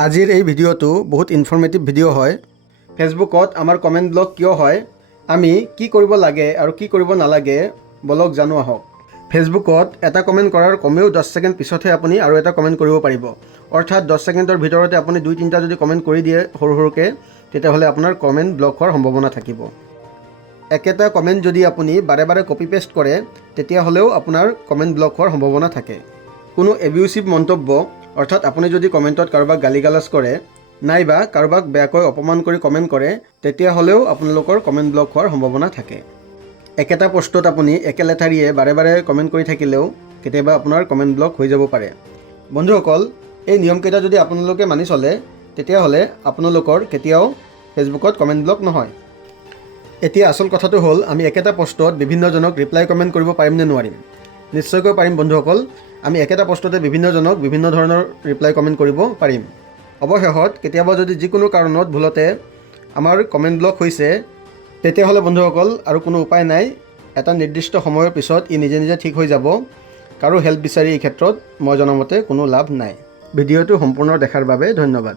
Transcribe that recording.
আজিৰ এই ভিডিঅ'টো বহুত ইনফৰ্মেটিভ ভিডিঅ' হয়। ফেচবুকত আমাৰ কমেণ্ট ব্লক কিয় হয়, আমি কি কৰিব লাগে আৰু কি কৰিব নালাগে বলক জানো আহক। ফেচবুকত এটা কমেণ্ট কৰাৰ কমেও 10 ছেকেণ্ড পিছতহে আপুনি আৰু এটা কমেণ্ট কৰিব পাৰিব। অৰ্থাৎ 10 ছেকেণ্ডৰ ভিতৰতে আপুনি 2-3টা যদি কমেণ্ট কৰি দিয়ে সৰু সৰুকৈ, তেতিয়াহ'লে আপোনাৰ কমেণ্ট ব্লক হোৱাৰ সম্ভাৱনা থাকিব। একেটা কমেণ্ট যদি আপুনি বাৰে বাৰে কপি পেষ্ট কৰে, তেতিয়াহ'লেও আপোনাৰ কমেণ্ট ব্লক হোৱাৰ সম্ভাৱনা থাকে। কোনো এবিউচিভ মন্তব্য, অৰ্থাৎ আপুনি যদি কমেণ্টত কাৰোবাক গালিগালাজ কৰে নাইবা কাৰোবাক বেয়াকৈ অপমান কৰি কমেণ্ট কৰে, তেতিয়াহ'লেও আপোনালোকৰ কমেণ্ট ব্লক হোৱাৰ সম্ভাৱনা থাকে। একেটা পোষ্টত আপুনি একে লেঠাৰিয়ে বাৰে বাৰে কমেণ্ট কৰি থাকিলেও কেতিয়াবা আপোনাৰ কমেণ্ট ব্লক হৈ যাব পাৰে। বন্ধুসকল, এই নিয়মকেইটা যদি আপোনালোকে মানি চলে, তেতিয়াহ'লে আপোনালোকৰ কেতিয়াও ফেচবুকত কমেণ্ট ব্লক নহয়। এতিয়া আচল কথাটো হ'ল, আমি একেটা পোষ্টত বিভিন্নজনক ৰিপ্লাই কমেণ্ট কৰিব পাৰিম নে নোৱাৰিম? নিশ্চয়কৈ পাৰিম বন্ধুসকল। আমি একেটা পোষ্টতে বিভিন্নজনক বিভিন্ন ধৰণৰ ৰিপ্লাই কমেণ্ট কৰিব পাৰিম। অৱশেষত কেতিয়াবা যদি যিকোনো কাৰণত ভুলতে আমাৰ কমেণ্ট ব্লক হৈছে, তেতিয়াহ'লে বন্ধুসকল আৰু কোনো উপায় নাই। এটা নিৰ্দিষ্ট সময়ৰ পিছত ই নিজে নিজে ঠিক হৈ যাব। কাৰো হেল্প বিচাৰি এই ক্ষেত্ৰত মই জনামতে কোনো লাভ নাই। ভিডিঅ'টো সম্পূৰ্ণ দেখাৰ বাবে ধন্যবাদ।